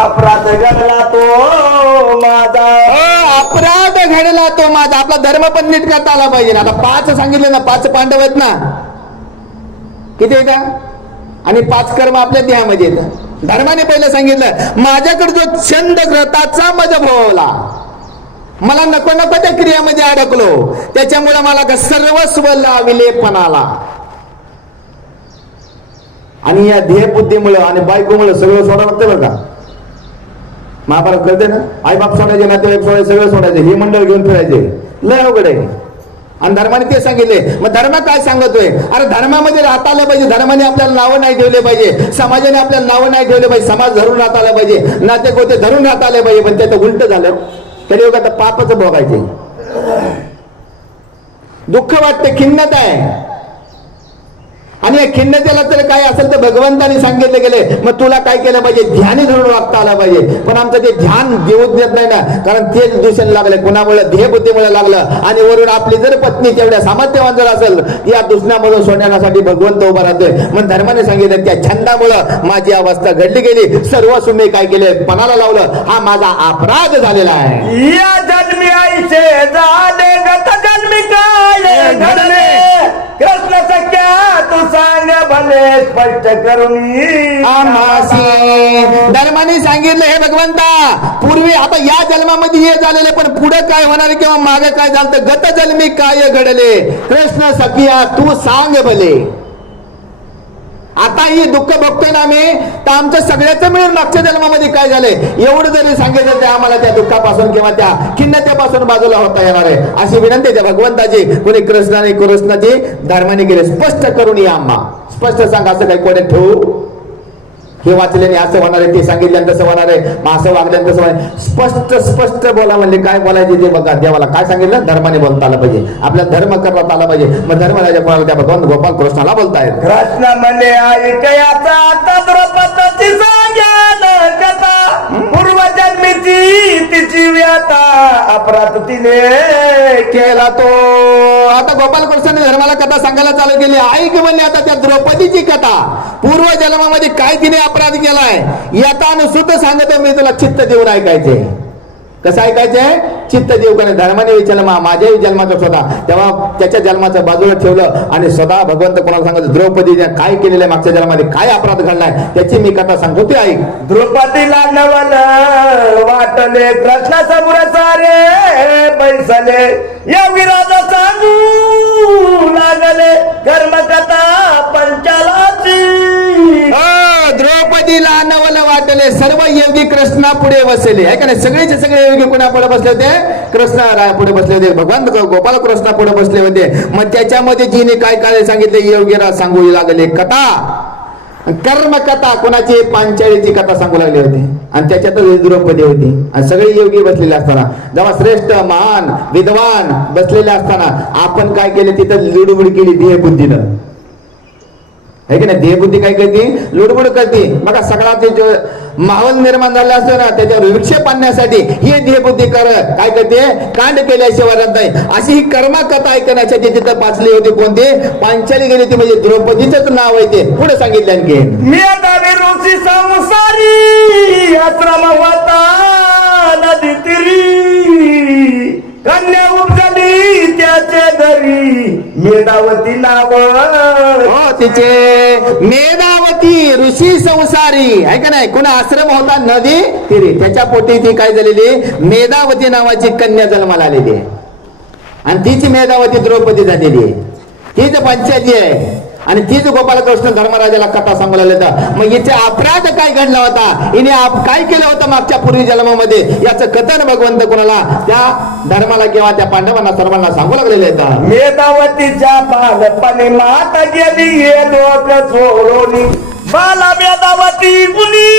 अपराध घडला तो माझा. अपराध घडला तो माझा. आपला धर्म पण नीट करता आला पाहिजे ना. आता 5 सांगितले ना, 5 पांडव आहेत ना, किती आहे का? आणि 5 कर्म आपल्या देहामध्ये येतात. धर्माने पहिलं सांगितलं, माझ्याकडे जो छंद ग्रताचा मज भोवला, मला नको नको त्या क्रियामध्ये अडकलो, त्याच्यामुळे मला का सर्वस्व लाविले पणाला. आणि या ध्येयबुद्धीमुळे आणि बायकोमुळे सगळं सोडावं लागतं बरं का. महाभारत कळते ना, आई बाप सोडायचे, नातेवाईक सोडायचे, सगळं सोडायचे, हे मंडळ घेऊन फिरायचे, लय अवघड आहे. आणि धर्माने ते सांगितले. मग धर्म काय सांगतोय? अरे धर्मामध्ये राहता आलं पाहिजे. धर्माने आपल्याला नावं नाही ठेवले पाहिजे, समाजाने आपल्याला नावं नाही ठेवले पाहिजे, समाज धरून राहता आला पाहिजे, नाते गोते धरून राहता आले पाहिजे. पण त्याचं उलट झालं, तरी आता पापच भोगायचे. दुःख वाटते, खिन्नता आहे. आणि या खिन्नतेला तर काय असेल तर भगवंताने सांगितले गेले, मग तुला काय केलं पाहिजे? ध्यानी धरून वागता आला पाहिजे. पण आमचं ते ध्यान देऊच देत नाही ना, कारण तेच दूषण लागले. कुणामुळे? ध्येयबुद्धीमुळे लागलं. आणि वरून आपली जर पत्नी तेवढ्या सामर्थ्यवान जर असेल, या दूषणामधून सोडण्यासाठी भगवंत उभा राहतोय. मग धर्माने सांगितलं, त्या छंदामुळं माझी अवस्था घडली गेली, सर्व सुमे काय केले? पणाला लावलं. हा माझा अपराध झालेला आहे. या जन्मी आईचे झाले, गत जन्मी काय घडले, कृष्ण सख्या तू सांग भले स्पष्ट करून. धर्माने सांगितलं, हे भगवंता, पूर्वी आता या जन्मामध्ये हे झालेले, पण पुढे काय होणार किंवा मागे काय झालं, गत जन्मी काय घडले, कृष्ण सखिया तू सांग भले. आता ही दुःख बघतोय ना आम्ही, तर आमचं सगळ्याचं मिळून मागच्या जन्मामध्ये काय झालंय एवढं जरी सांगितलं, ते आम्हाला त्या दुःखापासून किंवा त्या खिन्नतेपासून बाजूला होता येणार आहे. अशी विनंती त्या भगवंताची कुणी कृष्णाची धर्माने केली. स्पष्ट करून या आम्हा, स्पष्ट सांग. असं काही कोणी ठेवू, हे वाचल्याने असं होणार आहे, ते सांगितल्यानं तसं होणार आहे, मग असं वागल्यानं तसं होणार. स्पष्ट स्पष्ट बोला. म्हणजे काय बोलायचे ते बघा. देवाला काय सांगितलं? धर्माने बोलता आलं पाहिजे, आपला धर्म करता आला पाहिजे. मग धर्मराजा कोणाला? त्या भगवान गोपाल कृष्णाला बोलतायत. कृष्ण म्हणे ऐकयाचा आता द्रौपदीची सांगेल कथा, पूर्वजन्मीची तिची व्यथा, अपराध तिने केला तो. आता गोपाल कृष्णाने धर्माला कथा सांगायला चालू केली. ऐक म्हणले आता त्या द्रौपदीची कथा, पूर्व जन्मामध्ये काय तिने अपराध केलाय, याचा अनुसूत सांगतो मी तुला. चित्त देऊन ऐकायचे. कसं ऐकायचंय? चित्त देऊ का? धर्माने विचारलं, माझ्याही जन्माचा स्वतः, तेव्हा त्याच्या जन्माचं बाजूला ठेवलं आणि सदा भगवंत कोणाला सांगतो, द्रौपदीने काय केलेलं आहे, मागच्या जन्मामध्ये काय अपराध घडलाय, त्याची मी कथा सांगतो, ते ऐक. द्रौपदीला नवल वाटले, कृष्ण समोर सारे बैसले, या विराजा सांगू लागले, कर्मकथा पंचालाची. द्रौपदीला नवल वाटले, सर्व योगी कृष्णा पुढे बसले आहे का नाही? सगळेचे सगळे योगी कोणा पुढे बसले होते? कृष्णा पुढे बसले होते. भगवान गोपाल कृष्णा पुढे बसले होते. मग त्याच्यामध्ये जिने काय काय सांगितले, योगीरा सांगू लागले कथा, कर्म कथा. कोणाची? पांचाळीची कथा सांगू लागली होती. आणि त्याच्यातच द्रौपदी होती. आणि सगळे योगी बसलेले असताना, जेव्हा श्रेष्ठ महान विद्वान बसलेले असताना आपण काय केले? तिथं लुडबुड केली ध्येयबुद्धीनं, है की नाही? ध्येयबुद्धी काय करते? लुडबुड करते. बघा सगळा ते जो माहोल निर्माण झाला असतो ना, त्याच्यावर विक्षेप आणण्यासाठी ही ध्येयबुद्धी काय करते? कांड केल्याशिवाय राहत नाही. अशी ही कर्मा कथा ऐकण्यासाठी तिथं पाचली होती. कोणती? पांचाली गेली ती, म्हणजे द्रौपदीचंच नाव आहे ते. पुढे सांगितलं आणखी, मेधावी ऋषी संसारी, आश्रम होता नदी तिरी, कन्या उपजली त्याचे घरी, मेधावती नाव. हो, तिचे मेधावती ऋषी संसारी आहे का नाही? कुणा आश्रम होता नदी तिरी, त्याच्या पोटी ती काय झालेली? मेधावती नावाची कन्या जन्माला आलेली आहे. आणि तीच मेधावती द्रौपदी झालेली आहे. तीच पंचायती आहे. आणि तीच गोपालकृष्ण धर्मराजाला कथा सांगू लागले. मग याचे अपराध काय घडला होता, हिने काय केलं होतं मागच्या पूर्वी जन्मामध्ये, याचं कथन भगवंत कोणाला? त्या धर्माला किंवा त्या पांडवांना सर्वांना सांगू लागलेले आहेत. मेधावतीच्या बालपणी मात गेली, हे लोक सोडून, बाला मेधावती मुली.